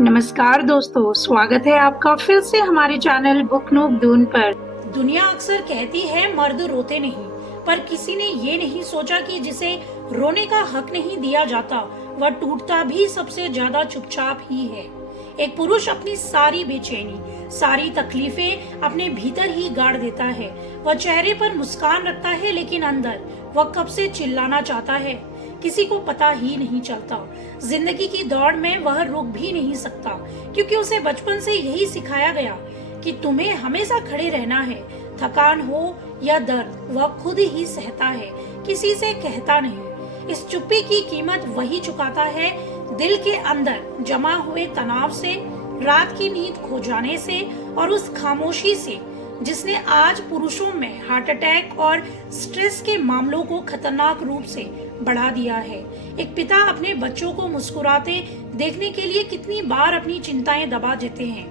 नमस्कार दोस्तों, स्वागत है आपका फिर से हमारे चैनल बुक नूब दून पर। दुनिया अक्सर कहती है मर्द रोते नहीं, पर किसी ने ये नहीं सोचा कि जिसे रोने का हक नहीं दिया जाता वह टूटता भी सबसे ज्यादा चुपचाप ही है। एक पुरुष अपनी सारी बेचैनी, सारी तकलीफें अपने भीतर ही गाड़ देता है। वह चेहरे पर मुस्कान रखता है, लेकिन अंदर वह कब से चिल्लाना चाहता है किसी को पता ही नहीं चलता। जिंदगी की दौड़ में वह रुक भी नहीं सकता, क्योंकि उसे बचपन से यही सिखाया गया कि तुम्हें हमेशा खड़े रहना है। थकान हो या दर्द वह खुद ही सहता है, किसी से कहता नहीं। इस चुप्पी की कीमत वही चुकाता है, दिल के अंदर जमा हुए तनाव से, रात की नींद खो जाने से और उस खामोशी से जिसने आज पुरुषों में हार्ट अटैक और स्ट्रेस के मामलों को खतरनाक रूप से बढ़ा दिया है। एक पिता अपने बच्चों को मुस्कुराते देखने के लिए कितनी बार अपनी चिंताएं दबा देते हैं।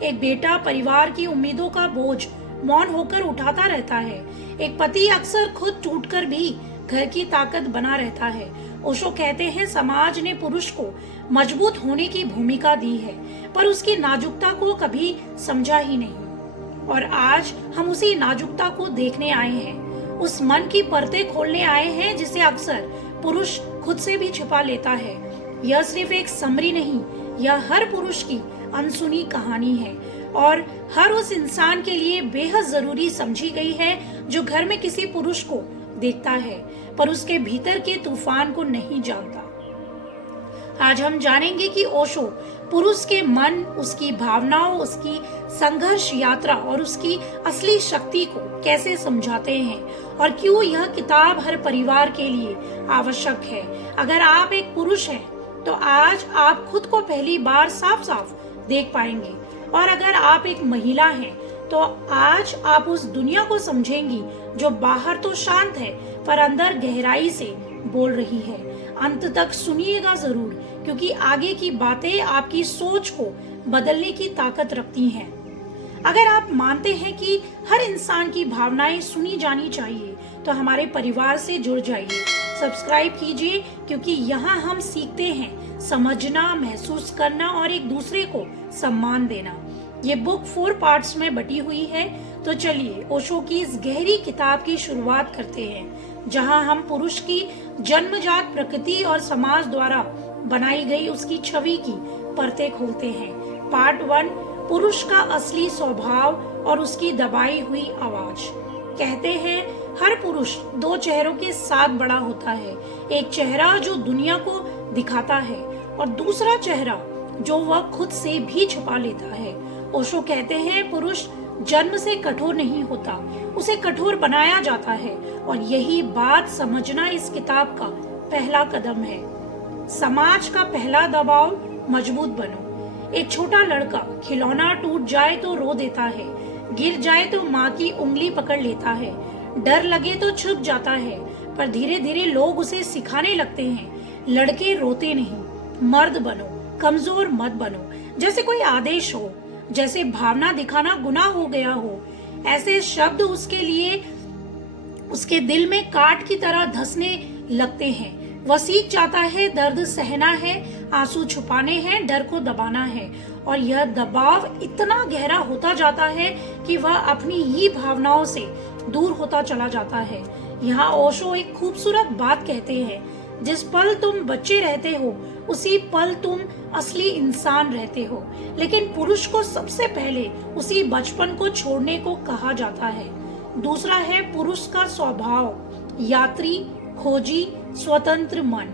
एक बेटा परिवार की उम्मीदों का बोझ मौन होकर उठाता रहता है। एक पति अक्सर खुद टूटकर भी घर की ताकत बना रहता है। ओशो कहते हैं, समाज ने पुरुष को मजबूत होने की भूमिका दी है, पर उसकी नाजुकता को कभी समझा ही नहीं। और आज हम उसी नाजुकता को देखने आए हैं, उस मन की परतें खोलने आए हैं जिसे अक्सर पुरुष खुद से भी छिपा लेता है। यह सिर्फ एक समरी नहीं, यह हर पुरुष की अनसुनी कहानी है और हर उस इंसान के लिए बेहद जरूरी समझी गई है जो घर में किसी पुरुष को देखता है पर उसके भीतर के तूफान को नहीं जानता। आज हम जानेंगे कि ओशो पुरुष के मन, उसकी भावनाओं, उसकी संघर्ष यात्रा और उसकी असली शक्ति को कैसे समझाते हैं और क्यों यह किताब हर परिवार के लिए आवश्यक है। अगर आप एक पुरुष हैं तो आज आप खुद को पहली बार साफ साफ देख पाएंगे, और अगर आप एक महिला हैं तो आज आप उस दुनिया को समझेंगी जो बाहर तो शांत है पर अंदर गहराई से बोल रही है। अंत तक सुनिएगा जरूर, क्योंकि आगे की बातें आपकी सोच को बदलने की ताकत रखती हैं। अगर आप मानते हैं कि हर इंसान की भावनाएं सुनी जानी चाहिए तो हमारे परिवार से जुड़ जाइए, सब्सक्राइब कीजिए, क्योंकि यहाँ हम सीखते हैं समझना, महसूस करना और एक दूसरे को सम्मान देना। ये बुक 4 पार्ट्स में बटी हुई है, तो चलिए ओशो की इस गहरी किताब की शुरुआत करते हैं, जहां हम पुरुष की जन्मजात प्रकृति और समाज द्वारा बनाई गई उसकी छवि की परतें खोलते हैं। पार्ट 1, पुरुष का असली स्वभाव और उसकी दबाई हुई आवाज। कहते हैं हर पुरुष 2 चेहरों के साथ बड़ा होता है, एक चेहरा जो दुनिया को दिखाता है और दूसरा चेहरा जो वह खुद से भी छुपा लेता है। ओशो कहते हैं पुरुष जन्म से कठोर नहीं होता, उसे कठोर बनाया जाता है, और यही बात समझना इस किताब का पहला कदम है। समाज का पहला दबाव, मजबूत बनो। एक छोटा लड़का खिलौना टूट जाए तो रो देता है, गिर जाए तो माँ की उंगली पकड़ लेता है, डर लगे तो छुप जाता है, पर धीरे धीरे लोग उसे सिखाने लगते हैं, लड़के रोते नहीं, मर्द बनो, कमजोर मत बनो, जैसे कोई आदेश हो, जैसे भावना दिखाना गुनाह हो गया हो। ऐसे शब्द उसके लिए उसके दिल में काट की तरह धंसने लगते हैं। वह सीख जाता है दर्द सहना है, आंसू छुपाने हैं, डर को दबाना है, और यह दबाव इतना गहरा होता जाता है कि वह अपनी ही भावनाओं से दूर होता चला जाता है। यहाँ ओशो एक खूबसूरत बात कहते हैं, जिस पल तुम बच्चे रहते हो उसी पल तुम असली इंसान रहते हो, लेकिन पुरुष को सबसे पहले उसी बचपन को छोड़ने को कहा जाता है। दूसरा है पुरुष का स्वभाव, यात्री, खोजी, स्वतंत्र मन।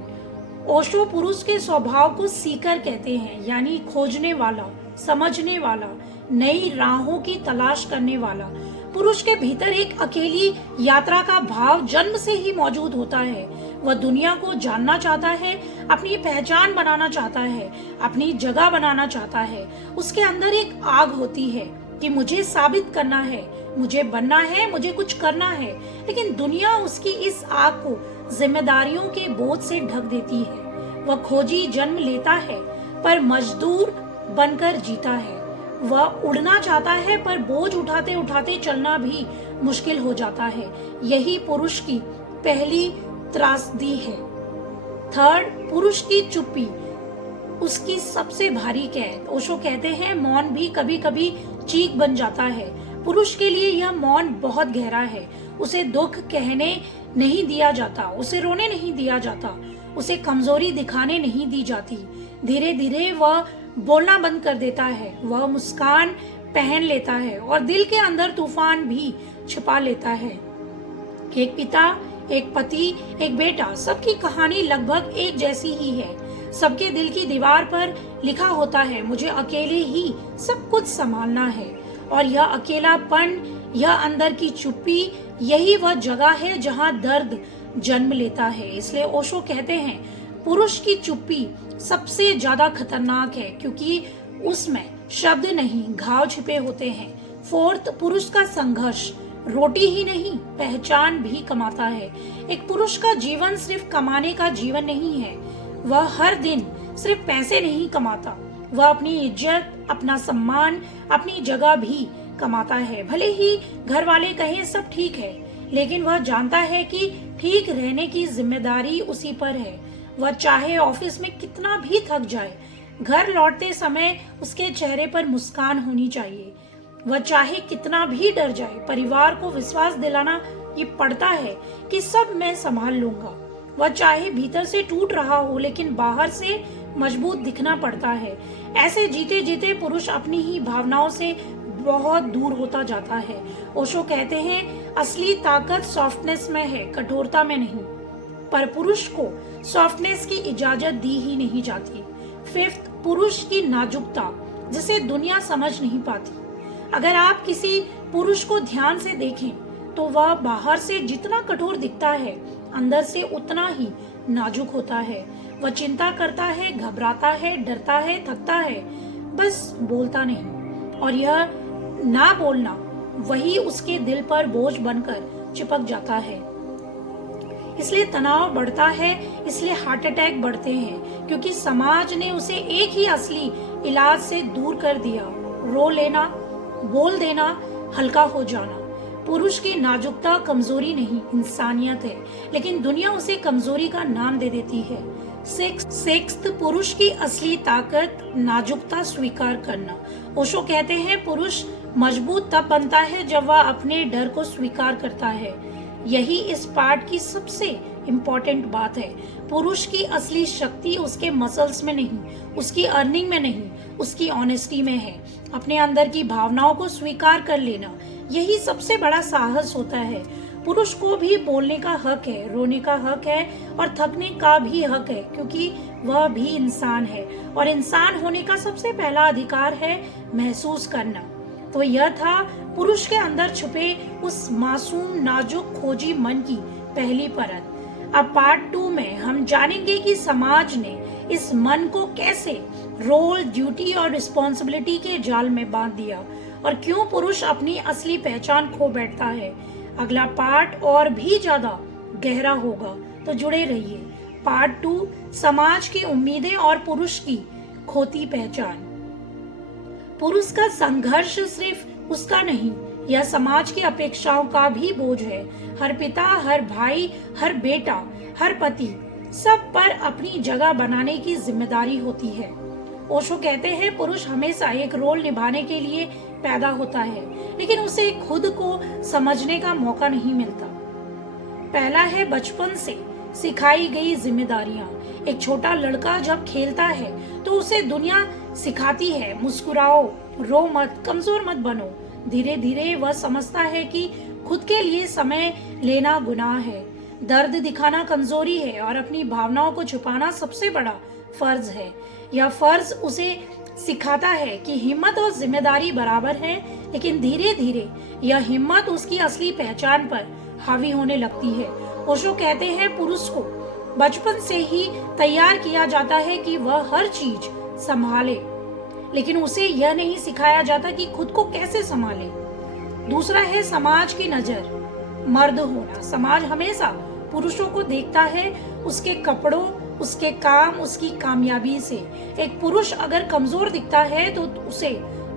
ओशो पुरुष के स्वभाव को सीकर कहते हैं, यानी खोजने वाला, समझने वाला, नई राहों की तलाश करने वाला। पुरुष के भीतर एक अकेली यात्रा का भाव जन्म से ही मौजूद होता है। वह दुनिया को जानना चाहता है, अपनी पहचान बनाना चाहता है, अपनी जगह बनाना चाहता है। उसके अंदर एक आग होती है कि मुझे साबित करना है, मुझे बनना है, मुझे कुछ करना है, लेकिन दुनिया उसकी इस आग को जिम्मेदारियों के बोझ से ढक देती है। वह खोजी जन्म लेता है पर मजदूर बनकर जीता है। वह उड़ना चाहता है पर बोझ उठाते उठाते चलना भी मुश्किल हो जाता है। यही पुरुष की पहली त्रासदी है। 3, पुरुष की चुप्पी। उसकी सबसे भारी कैद। ओशो कहते हैं मौन भी कभी कभी चीख बन जाता है। पुरुष के लिए यह मौन बहुत गहरा है। उसे दुख कहने नहीं दिया जाता, उसे रोने नहीं दिया जाता, उसे कमजोरी दिखाने नहीं दी जाती। धीरे धीरे वह बोलना बंद कर देता है, वह मुस्कान पहन लेता है और दिल के अंदर तूफान भी छिपा लेता है। एक पिता, एक पति, एक बेटा, सबकी कहानी लगभग एक जैसी ही है। सबके दिल की दीवार पर लिखा होता है, मुझे अकेले ही सब कुछ संभालना है। और यह अकेलापन, यह अंदर की चुप्पी, यही वह जगह है जहां दर्द जन्म लेता है। इसलिए ओशो कहते हैं पुरुष की चुप्पी सबसे ज्यादा खतरनाक है, क्योंकि उसमें शब्द नहीं, घाव छिपे होते हैं। फोर्थ, पुरुष का संघर्ष रोटी ही नहीं, पहचान भी कमाता है। एक पुरुष का जीवन सिर्फ कमाने का जीवन नहीं है। वह हर दिन सिर्फ पैसे नहीं कमाता, वह अपनी इज्जत, अपना सम्मान, अपनी जगह भी कमाता है। भले ही घर वाले कहें सब ठीक है, लेकिन वह जानता है कि ठीक रहने की जिम्मेदारी उसी पर है। वह चाहे ऑफिस में कितना भी थक जाए, घर लौटते समय उसके चेहरे पर मुस्कान होनी चाहिए। वह चाहे कितना भी डर जाए, परिवार को विश्वास दिलाना ये पड़ता है कि सब मैं संभाल लूंगा। वह चाहे भीतर से टूट रहा हो, लेकिन बाहर से मजबूत दिखना पड़ता है। ऐसे जीते जीते पुरुष अपनी ही भावनाओं से बहुत दूर होता जाता है। ओशो कहते हैं असली ताकत सॉफ्टनेस में है, कठोरता में नहीं। पर पुरुष को सॉफ्टनेस की इजाजत दी ही नहीं जाती। फिफ्थ, पुरुष की नाजुकता, जिसे दुनिया समझ नहीं पाती। अगर आप किसी पुरुष को ध्यान से देखें तो वह बाहर से जितना कठोर दिखता है, अंदर से उतना ही नाजुक होता है। वह चिंता करता है, घबराता है, डरता है, थकता है, बस बोलता नहीं। और यह ना बोलना वही उसके दिल पर बोझ बनकर चिपक जाता है। इसलिए तनाव बढ़ता है, इसलिए हार्ट अटैक बढ़ते हैं, क्योंकि समाज ने उसे एक ही असली इलाज से दूर कर दिया, रो लेना, बोल देना, हल्का हो जाना। पुरुष की नाजुकता कमजोरी नहीं, इंसानियत है, लेकिन दुनिया उसे कमजोरी का नाम दे देती है। सिक्स्थ, पुरुष की असली ताकत नाजुकता स्वीकार करना। ओशो कहते हैं पुरुष मजबूत तब बनता है जब वह अपने डर को स्वीकार करता है। यही इस पार्ट की सबसे इम्पोर्टेंट बात है। पुरुष की असली शक्ति उसके मसल्स में नहीं, उसकी अर्निंग में नहीं, उसकी ऑनेस्टी में है। अपने अंदर की भावनाओं को स्वीकार कर लेना, यही सबसे बड़ा साहस होता है। पुरुष को भी बोलने का हक है, रोने का हक है और थकने का भी हक है, क्योंकि वह भी इंसान है और इंसान होने का सबसे पहला अधिकार है महसूस करना। तो यह था पुरुष के अंदर छुपे उस मासूम, नाजुक, खोजी मन की पहली परत। अब पार्ट 2 में हम जानेंगे कि समाज ने इस मन को कैसे रोल, ड्यूटी और रिस्पॉन्सिबिलिटी के जाल में बांध दिया और क्यों पुरुष अपनी असली पहचान खो बैठता है। अगला पार्ट और भी ज्यादा गहरा होगा, तो जुड़े रहिए। पार्ट 2, समाज की उम्मीदें और पुरुष की खोती पहचान। पुरुष का संघर्ष सिर्फ उसका नहीं, यह समाज की अपेक्षाओं का भी बोझ है। हर पिता, हर भाई, हर बेटा, हर पति, सब पर अपनी जगह बनाने की जिम्मेदारी होती है। ओशो कहते हैं पुरुष हमेशा एक रोल निभाने के लिए पैदा होता है, लेकिन उसे खुद को समझने का मौका नहीं मिलता। पहला है बचपन से सिखाई गई जिम्मेदारियां। एक छोटा लड़का जब खेलता है तो उसे दुनिया सिखाती है, मुस्कुराओ, रो मत, कमजोर मत बनो। धीरे धीरे वह समझता है कि खुद के लिए समय लेना गुनाह है, दर्द दिखाना कमजोरी है और अपनी भावनाओं को छुपाना सबसे बड़ा फर्ज है। यह फर्ज उसे सिखाता है कि हिम्मत और जिम्मेदारी बराबर है, लेकिन धीरे धीरे यह हिम्मत उसकी असली पहचान पर हावी होने लगती है। ओशो कहते हैं पुरुष को बचपन से ही तैयार किया जाता है कि वह हर चीज संभाले, लेकिन उसे यह नहीं सिखाया जाता कि खुद को कैसे संभाले। दूसरा है समाज की नजर, मर्द होना। समाज हमेशा पुरुषों को देखता है उसके कपड़ों, उसके काम, उसकी कामयाबी से। एक पुरुष अगर कमजोर दिखता है तो उसे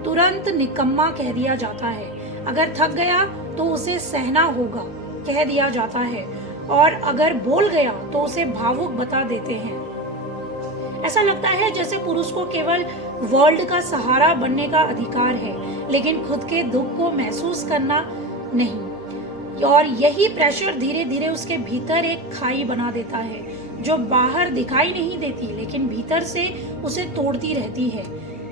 तुरंत निकम्मा कह दिया जाता है। अगर थक गया तो उसे सहना होगा कह दिया जाता है, और अगर बोल गया तो उसे भावुक बता देते हैं। ऐसा लगता है जैसे पुरुष को केवल वर्ल्ड का सहारा बनने का अधिकार है, लेकिन खुद के दुख को महसूस करना नहीं। और यही प्रेशर धीरे धीरे उसके भीतर एक खाई बना देता है, जो बाहर दिखाई नहीं देती लेकिन भीतर से उसे तोड़ती रहती है।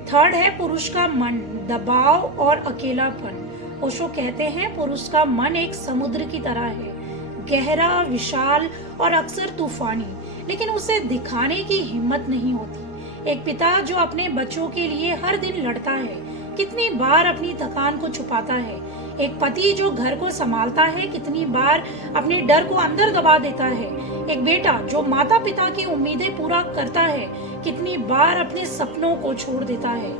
थर्ड है पुरुष का मन, दबाव और अकेलापन। ओशो कहते हैं पुरुष का मन एक समुद्र की तरह है, गहरा, विशाल और अक्सर तूफानी, लेकिन उसे दिखाने की हिम्मत नहीं होती। एक पिता जो अपने बच्चों के लिए हर दिन लड़ता है, कितनी बार अपनी थकान को छुपाता है। एक पति जो घर को संभालता है, कितनी बार अपने डर को अंदर दबा देता है। एक बेटा जो माता पिता की उम्मीदें पूरा करता है, कितनी बार अपने सपनों को छोड़ देता है।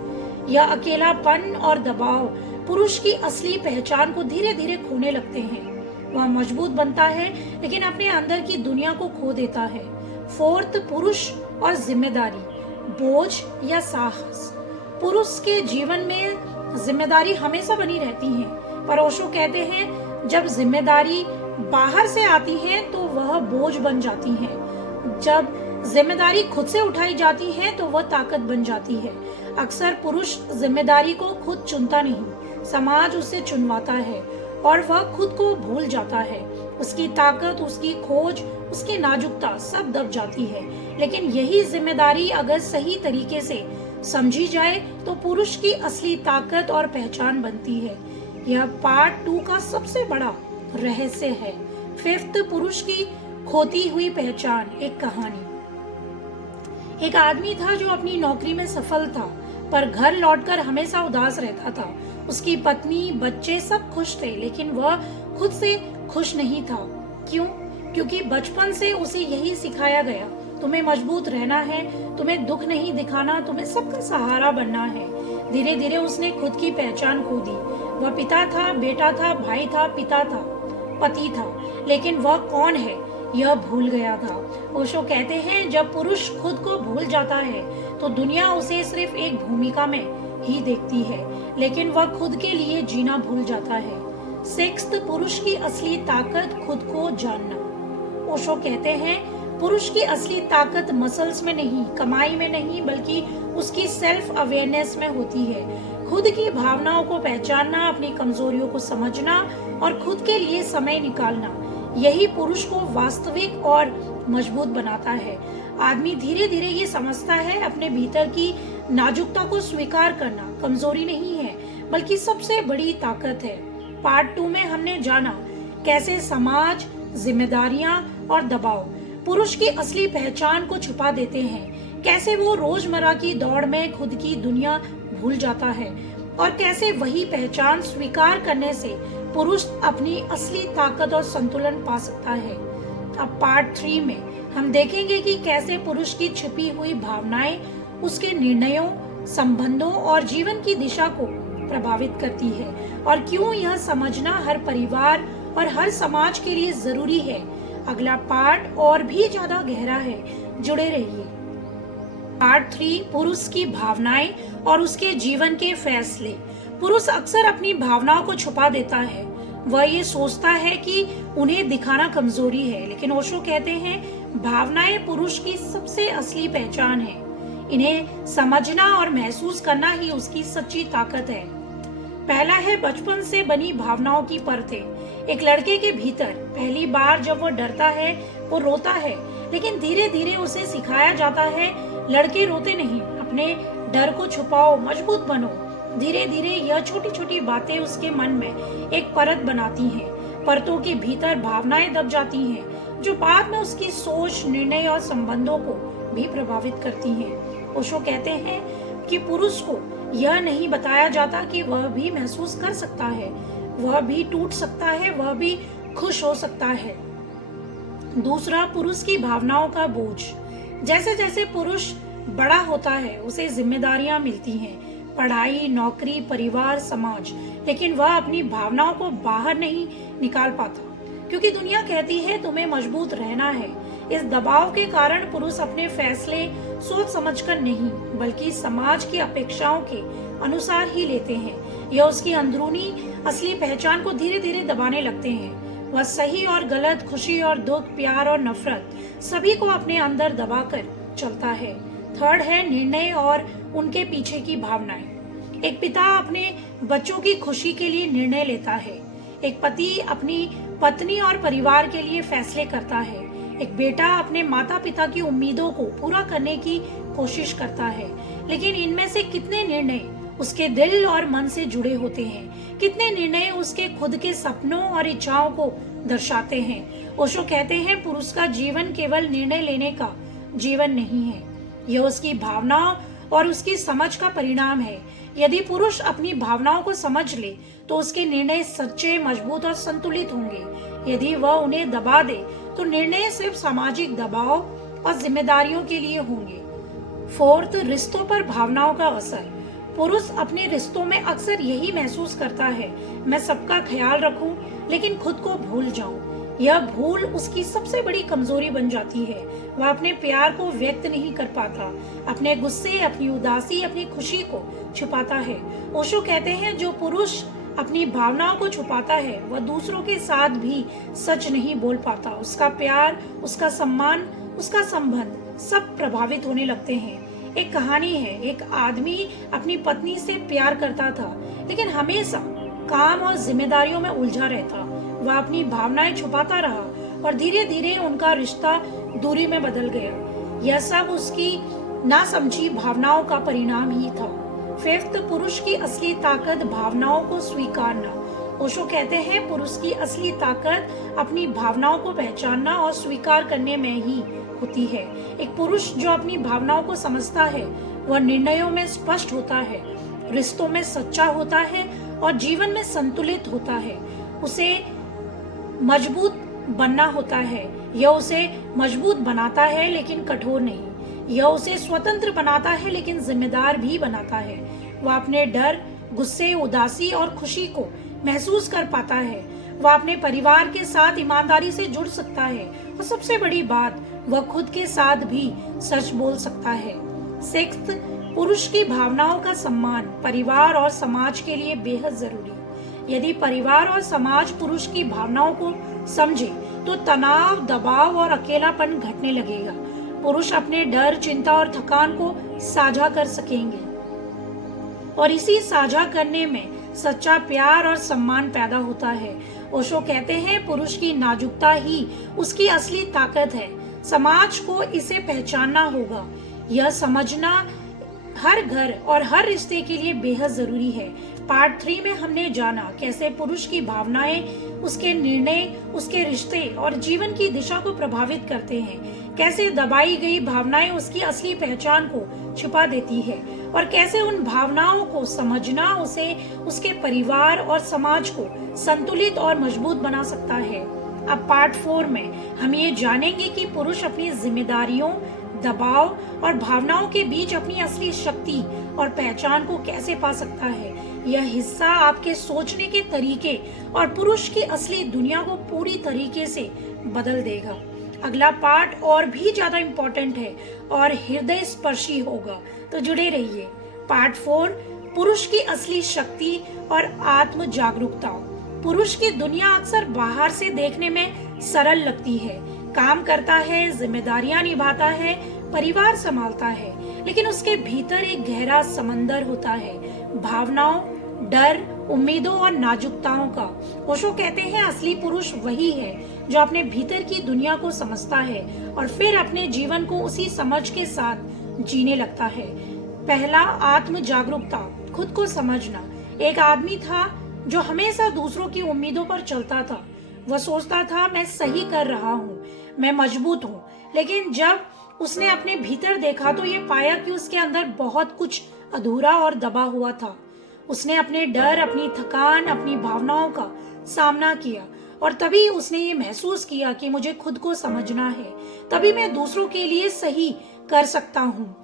यह अकेलापन और दबाव पुरुष की असली पहचान को धीरे धीरे खोने लगते हैं। वह मजबूत बनता है लेकिन अपने अंदर की दुनिया को खो देता है। फोर्थ, पुरुष और जिम्मेदारी, बोझ या साहस। पुरुष के जीवन में जिम्मेदारी हमेशा बनी रहती है, पर ओशो कहते हैं जब जिम्मेदारी बाहर से आती है तो वह बोझ बन जाती है। जब जिम्मेदारी खुद से उठाई जाती है तो वह ताकत बन जाती है। अक्सर पुरुष जिम्मेदारी को खुद चुनता नहीं, समाज उसे चुनवाता है और वह खुद को भूल जाता है। उसकी ताकत, उसकी खोज, उसकी नाजुकता सब दब जाती है। लेकिन यही जिम्मेदारी अगर सही तरीके से समझी जाए तो पुरुष की असली ताकत और पहचान बनती है। यह पार्ट 2 का सबसे बड़ा रहस्य है। फिफ्थ, पुरुष की खोती हुई पहचान, एक कहानी। एक आदमी था जो अपनी नौकरी में सफल था, पर घर लौटकर हमेशा उदास रहता था। उसकी पत्नी, बच्चे सब खुश थे, लेकिन वह खुद से खुश नहीं था। क्यों? क्योंकि बचपन से उसे यही सिखाया गया, तुम्हें मजबूत रहना है, तुम्हें दुख नहीं दिखाना, तुम्हें सबका सहारा बनना है। धीरे धीरे उसने खुद की पहचान खो दी। वह पिता था, बेटा था, भाई था, पिता था, पति था, लेकिन वह कौन है यह भूल गया था। ओशो कहते हैं जब पुरुष खुद को भूल जाता है तो दुनिया उसे सिर्फ एक भूमिका में ही देखती है, लेकिन वह खुद के लिए जीना भूल जाता है। सिक्स्थ, पुरुष की असली ताकत, खुद को जानना। ओशो कहते हैं पुरुष की असली ताकत मसल्स में नहीं, कमाई में नहीं, बल्कि उसकी सेल्फ अवेयरनेस में होती है। खुद की भावनाओं को पहचानना, अपनी कमजोरियों को समझना और खुद के लिए समय निकालना, यही पुरुष को वास्तविक और मजबूत बनाता है। आदमी धीरे धीरे ये समझता है अपने भीतर की नाजुकता को स्वीकार करना कमजोरी नहीं है, बल्कि सबसे बड़ी ताकत है। पार्ट 2 में हमने जाना कैसे समाज, जिम्मेदारियां और दबाव पुरुष की असली पहचान को छुपा देते हैं, कैसे वो रोजमर्रा की दौड़ में खुद की दुनिया भूल जाता है और कैसे वही पहचान स्वीकार करने से पुरुष अपनी असली ताकत और संतुलन पा सकता है। अब पार्ट 3 में हम देखेंगे कि कैसे पुरुष की छिपी हुई भावनाएं उसके निर्णयों, संबंधों और जीवन की दिशा को प्रभावित करती है और क्यों यह समझना हर परिवार और हर समाज के लिए जरूरी है। अगला पार्ट और भी ज्यादा गहरा है, जुड़े रहिए। पार्ट 3, पुरुष की भावनाएं और उसके जीवन के फैसले। पुरुष अक्सर अपनी भावनाओं को छुपा देता है। वह ये सोचता है कि उन्हें दिखाना कमजोरी है, लेकिन ओशो कहते हैं भावनाएं पुरुष की सबसे असली पहचान है। इन्हें समझना और महसूस करना ही उसकी सच्ची ताकत है। पहला है बचपन से बनी भावनाओं की परतें। एक लड़के के भीतर पहली बार जब वो डरता है, वो रोता है, लेकिन धीरे धीरे उसे सिखाया जाता है लड़के रोते नहीं, अपने डर को छुपाओ, मजबूत बनो। धीरे धीरे यह छोटी छोटी बातें उसके मन में एक परत बनाती हैं। परतों के भीतर भावनाएं दब जाती हैं, जो बाद में उसकी सोच, निर्णय और संबंधों को भी प्रभावित करती हैं। ओशो कहते हैं कि पुरुष को यह नहीं बताया जाता कि वह भी महसूस कर सकता है, वह भी टूट सकता है, वह भी खुश हो सकता है। दूसरा, पुरुष की भावनाओं का बोझ। जैसे जैसे पुरुष बड़ा होता है उसे जिम्मेदारियां मिलती हैं, पढ़ाई, नौकरी, परिवार, समाज, लेकिन वह अपनी भावनाओं को बाहर नहीं निकाल पाता क्योंकि दुनिया कहती है तुम्हें मजबूत रहना है। इस दबाव के कारण पुरुष अपने फैसले सोच समझकर नहीं, बल्कि समाज की अपेक्षाओं के अनुसार ही लेते हैं। यह उसकी अंदरूनी असली पहचान को धीरे धीरे दबाने लगते हैं। वह सही और गलत, खुशी और दुख, प्यार और नफरत सभी को अपने अंदर दबाकर चलता है। थर्ड है निर्णय और उनके पीछे की भावनाएं। एक पिता अपने बच्चों की खुशी के लिए निर्णय लेता है। एक पति अपनी पत्नी और परिवार के लिए फैसले करता है। एक बेटा अपने माता पिता की उम्मीदों को पूरा करने की कोशिश करता है। लेकिन इनमें से कितने निर्णय उसके दिल और मन से जुड़े होते हैं? कितने निर्णय उसके खुद के सपनों और इच्छाओं को दर्शाते हैं? ओशो कहते हैं, पुरुष का जीवन केवल निर्णय लेने का जीवन नहीं है, यह उसकी भावनाओं और उसकी समझ का परिणाम है। यदि पुरुष अपनी भावनाओं को समझ ले तो उसके निर्णय सच्चे, मजबूत और संतुलित होंगे। यदि वह उन्हें दबा दे तो निर्णय सिर्फ सामाजिक दबाव और जिम्मेदारियों के लिए होंगे। फोर्थ, रिश्तों पर भावनाओं का असर। पुरुष अपने रिश्तों में अक्सर यही महसूस करता है, मैं सबका ख्याल रखूं लेकिन खुद को भूल जाऊं। यह भूल उसकी सबसे बड़ी कमजोरी बन जाती है। वह अपने प्यार को व्यक्त नहीं कर पाता, अपने गुस्से, अपनी उदासी, अपनी खुशी को छुपाता है। ओशो कहते हैं, जो पुरुष अपनी भावनाओं को छुपाता है वह दूसरों के साथ भी सच नहीं बोल पाता। उसका प्यार, उसका सम्मान, उसका संबंध सब प्रभावित होने लगते हैं। एक कहानी है, एक आदमी अपनी पत्नी से प्यार करता था लेकिन हमेशा काम और जिम्मेदारियों में उलझा रहता। वह अपनी भावनाएं छुपाता रहा और धीरे धीरे उनका रिश्ता दूरी में बदल गया। यह सब उसकी नासमझी भावनाओं का परिणाम ही था। फिफ्थ, पुरुष की असली ताकत भावनाओं को स्वीकारना। ओशो कहते हैं, पुरुष की असली ताकत अपनी भावनाओं को पहचानना और स्वीकार करने में ही होती है। एक पुरुष जो अपनी भावनाओं को समझता है वह निर्णयों में स्पष्ट होता है, रिश्तों में सच्चा होता है और जीवन में संतुलित होता है। उसे मजबूत बनना होता है। यह उसे मजबूत बनाता है लेकिन कठोर नहीं। यह उसे स्वतंत्र बनाता है लेकिन जिम्मेदार भी बनाता है। वह अपने डर, गुस्से, उदासी और खुशी को महसूस कर पाता है। वह अपने परिवार के साथ ईमानदारी से जुड़ सकता है और सबसे बड़ी बात, वह खुद के साथ भी सच बोल सकता है। सिक्स्थ, पुरुष की भावनाओं का सम्मान परिवार और समाज के लिए बेहद जरूरी है। यदि परिवार और समाज पुरुष की भावनाओं को समझे तो तनाव, दबाव और अकेलापन घटने लगेगा। पुरुष अपने डर, चिंता और थकान को साझा कर सकेंगे और इसी साझा करने में सच्चा प्यार और सम्मान पैदा होता है। ओशो कहते हैं, पुरुष की नाजुकता ही उसकी असली ताकत है। समाज को इसे पहचानना होगा। यह समझना हर घर और हर रिश्ते के लिए बेहद जरूरी है। पार्ट 3 में हमने जाना कैसे पुरुष की भावनाएं उसके निर्णय, उसके रिश्ते और जीवन की दिशा को प्रभावित करते हैं। कैसे दबाई गई भावनाएं उसकी असली पहचान को छुपा देती है और कैसे उन भावनाओं को समझना उसे उसके परिवार और समाज को संतुलित और मजबूत बना सकता है। अब पार्ट 4 में हम ये जानेंगे कि पुरुष अपनी जिम्मेदारियों, दबाव और भावनाओं के बीच अपनी असली शक्ति और पहचान को कैसे पा सकता है। यह हिस्सा आपके सोचने के तरीके और पुरुष की असली दुनिया को पूरी तरीके से बदल देगा। अगला पार्ट और भी ज्यादा इम्पोर्टेंट है और हृदय स्पर्शी होगा, तो जुड़े रहिए। पार्ट 4, पुरुष की असली शक्ति और आत्म जागरूकता। पुरुष की दुनिया अक्सर बाहर से देखने में सरल लगती है। काम करता है, जिम्मेदारियां निभाता है, परिवार संभालता है, लेकिन उसके भीतर एक गहरा समंदर होता है, भावनाओं, डर, उम्मीदों और नाजुकताओं का। ओशो कहते हैं, असली पुरुष वही है जो अपने भीतर की दुनिया को समझता है और फिर अपने जीवन को उसी समझ के साथ जीने लगता है। पहला, आत्म जागरूकता, खुद को समझना। एक आदमी था जो हमेशा दूसरों की उम्मीदों पर चलता था। वह सोचता था, मैं सही कर रहा हूँ, मैं मजबूत हूँ। लेकिन जब उसने अपने भीतर देखा तो ये पाया कि उसके अंदर बहुत कुछ अधूरा और दबा हुआ था। उसने अपने डर, अपनी थकान, अपनी भावनाओं का सामना किया और तभी उसने ये महसूस किया कि मुझे खुद को समझना है, तभी मैं दूसरों के लिए सही कर सकता हूँ,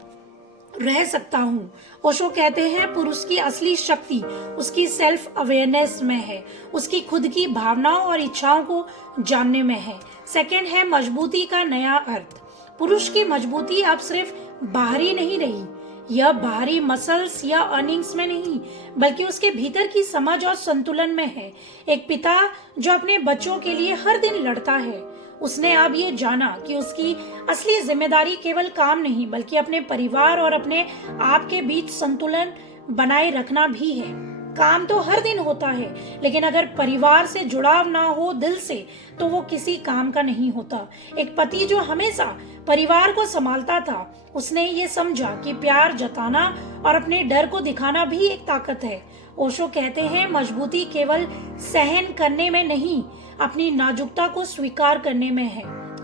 रह सकता हूँ। ओशो कहते हैं, पुरुष की असली शक्ति उसकी सेल्फ अवेयरनेस में है, उसकी खुद की भावनाओं और इच्छाओं को जानने में है। सेकंड है मजबूती का नया अर्थ। पुरुष की मजबूती अब सिर्फ बाहरी नहीं रही, यह बाहरी मसल्स या अर्निंग्स में नहीं, बल्कि उसके भीतर की समझ और संतुलन में है। एक पिता जो अपने बच्चों के लिए हर दिन लड़ता है, उसने अब ये जाना कि उसकी असली जिम्मेदारी केवल काम नहीं बल्कि अपने परिवार और अपने आप के बीच संतुलन बनाए रखना भी है। काम तो हर दिन होता है, लेकिन अगर परिवार से जुड़ाव ना हो दिल से तो वो किसी काम का नहीं होता। एक पति जो हमेशा परिवार को संभालता था, उसने ये समझा कि प्यार जताना और अपने डर को दिखाना भी एक ताकत है। ओशो कहते हैं मजबूती केवल सहन करने में नहीं, अपनी नाजुकता को स्वीकार करने में है।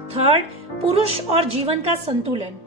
थर्ड, पुरुष और जीवन का संतुलन।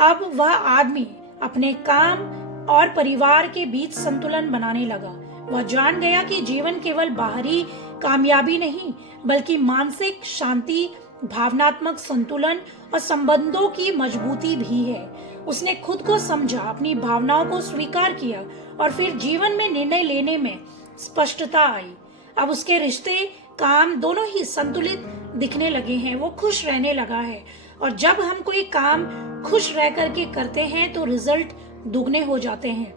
अब वह आदमी अपने काम और परिवार के बीच संतुलन बनाने लगा। वह जान गया कि जीवन केवल बाहरी कामयाबी नहीं बल्कि मानसिक शांति, भावनात्मक संतुलन और संबंधों की मजबूती भी है। उसने खुद को समझा, अपनी भावनाओं को स्वीकार किया और फिर जीवन में निर्णय लेने में स्पष्टता आई। अब उसके रिश्ते, काम दोनों ही संतुलित दिखने लगे हैं। वो खुश रहने लगा है और जब हम कोई काम खुश रह करके करते हैं तो रिजल्ट दुगने हो जाते हैं।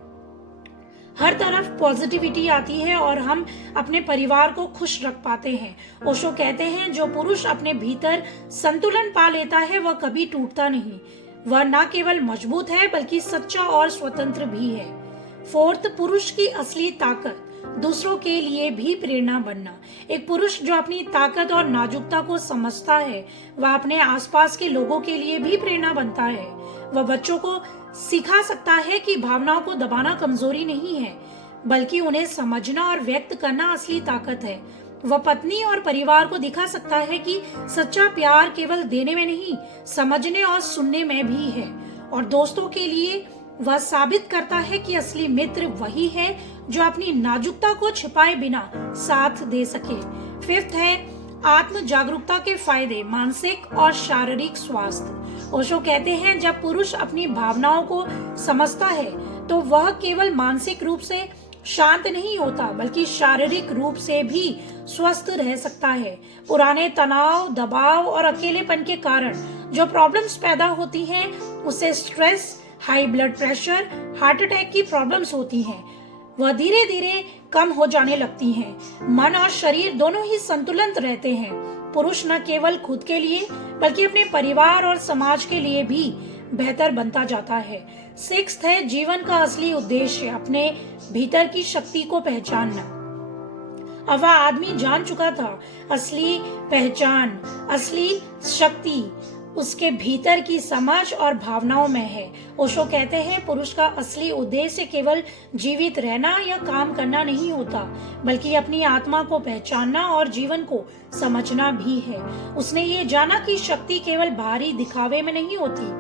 हर तरफ पॉजिटिविटी आती है और हम अपने परिवार को खुश रख पाते हैं। ओशो कहते हैं जो पुरुष अपने भीतर संतुलन पा लेता है वह कभी टूटता नहीं। वह न केवल मजबूत है बल्कि सच्चा और स्वतंत्र भी है। फोर्थ, पुरुष की असली ताकत, दूसरों के लिए भी प्रेरणा बनना। एक पुरुष जो अपनी ताकत और नाजुकता को समझता है वह अपने आसपास के लोगों के लिए भी प्रेरणा बनता है। वह बच्चों को सिखा सकता है कि भावनाओं को दबाना कमजोरी नहीं है बल्कि उन्हें समझना और व्यक्त करना असली ताकत है। वह पत्नी और परिवार को दिखा सकता है कि सच्चा प्यार केवल देने में नहीं, समझने और सुनने में भी है। और दोस्तों के लिए वह साबित करता है कि असली मित्र वही है जो अपनी नाजुकता को छिपाए बिना साथ दे सके। फिफ्थ है आत्म जागरूकता के फायदे, मानसिक और शारीरिक स्वास्थ्य। ओशो कहते हैं जब पुरुष अपनी भावनाओं को समझता है तो वह केवल मानसिक रूप से शांत नहीं होता बल्कि शारीरिक रूप से भी स्वस्थ रह सकता है। पुराने तनाव, दबाव और अकेलेपन के कारण जो प्रॉब्लम्स पैदा होती हैं उससे stress, high blood pressure, heart attack की प्रॉब्लम्स होती हैं, वह धीरे धीरे कम हो जाने लगती हैं। मन और शरीर दोनों ही संतुलित रहते हैं। पुरुष न केवल खुद के लिए बल्कि अपने परिवार और समाज के लिए भी बेहतर बनता जाता है। सिक्स्थ है जीवन का असली उद्देश्य, अपने भीतर की शक्ति को पहचानना। अब वह आदमी जान चुका था असली पहचान, असली शक्ति उसके भीतर की समझ और भावनाओं में है। ओशो कहते हैं पुरुष का असली उद्देश्य केवल जीवित रहना या काम करना नहीं होता बल्कि अपनी आत्मा को पहचानना और जीवन को समझना भी है। उसने ये जाना कि शक्ति केवल बाहरी दिखावे में नहीं होती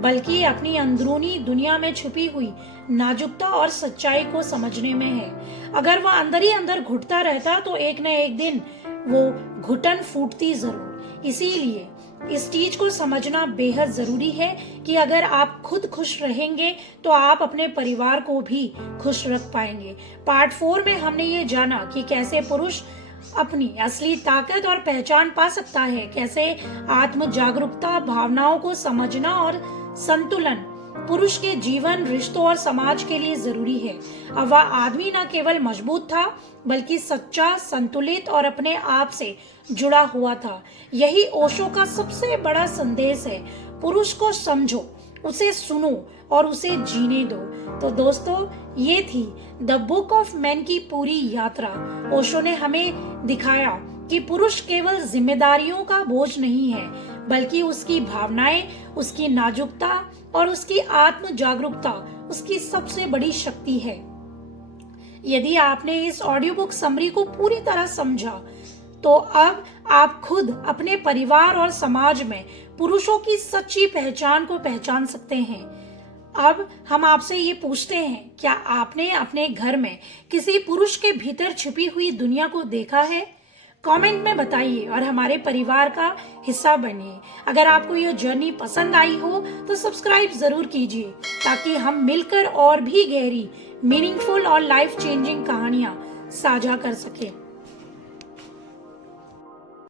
बल्कि अपनी अंदरूनी दुनिया में छुपी हुई नाजुकता और सच्चाई को समझने में है। अगर वह अंदर ही अंदर घुटता रहता तो एक न एक दिन वो घुटन फूटती जरूर। इसीलिए इस चीज को समझना बेहद जरूरी है कि अगर आप खुद खुश रहेंगे तो आप अपने परिवार को भी खुश रख पाएंगे। पार्ट 4 में हमने ये जाना कि कैसे पुरुष अपनी असली ताकत और पहचान पा सकता है, कैसे आत्म जागरूकता, भावनाओं को समझना और संतुलन पुरुष के जीवन, रिश्तों और समाज के लिए जरूरी है। अब वह आदमी न केवल मजबूत था बल्कि सच्चा, संतुलित और अपने आप से जुड़ा हुआ था। यही ओशो का सबसे बड़ा संदेश है। पुरुष को समझो, उसे सुनो और उसे जीने दो। तो दोस्तों, ये थी द बुक ऑफ मैन की पूरी यात्रा। ओशो ने हमें दिखाया कि पुरुष केवल जिम्मेदारियों का बोझ नहीं है बल्कि उसकी भावनाएं, उसकी नाजुकता और उसकी आत्म जागरूकता उसकी सबसे बड़ी शक्ति है। यदि आपने इस ऑडियो बुक समरी को पूरी तरह समझा तो अब आप खुद अपने परिवार और समाज में पुरुषों की सच्ची पहचान को पहचान सकते हैं। अब हम आपसे ये पूछते हैं, क्या आपने अपने घर में किसी पुरुष के भीतर छिपी हुई दुनिया को देखा है? कमेंट में बताइए और हमारे परिवार का हिस्सा बनिए। अगर आपको यह जर्नी पसंद आई हो तो सब्सक्राइब जरूर कीजिए ताकि हम मिलकर और भी गहरी, मीनिंगफुल और लाइफ चेंजिंग कहानियां साझा कर सकें।